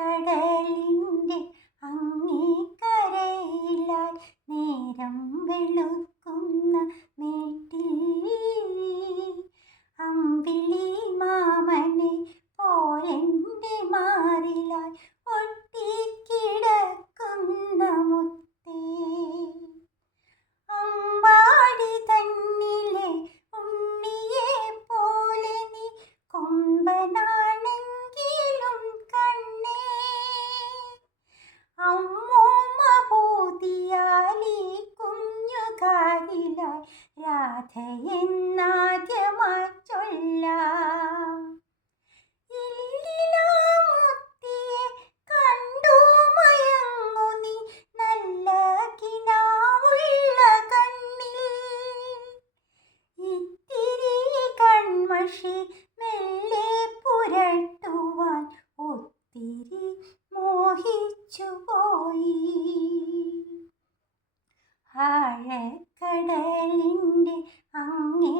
ആഴക്കടലിൻ്റെ അങ്ങേക്കരയിലായി നേരം വെളുക്കുന്ന മേട്ടിൽ അമ്പിളി മാമനെ പോലെൻ്റെ മാറിലായി ഒട്ടിക്കിടക്കുന്ന മുത്തേ അമ്പാടി തന്നിലെ ഉണ്ണിയെ പോലെ നീ കൊമ്പനാണെങ്കിലും കണ്ണേ അമ്മൂമ്മ പൂതിയാലി കുഞ്ഞുകാലിലായി രാധയെന്നാദ്യമായി ചൊല്ലാം ഇല്ലിലാമുത്തിയെ കണ്ടു മയങ്ങു നീ നല്ല കിനാവുള്ള കണ്ണിൽ ഇത്തിരി കൺമഷി മെല്ലെ പുരട്ടുവാൻ ഒത്തിരി മോഹിച്ചുപോയി ആഴക്കടലിൻ്റെ അങ്ങേ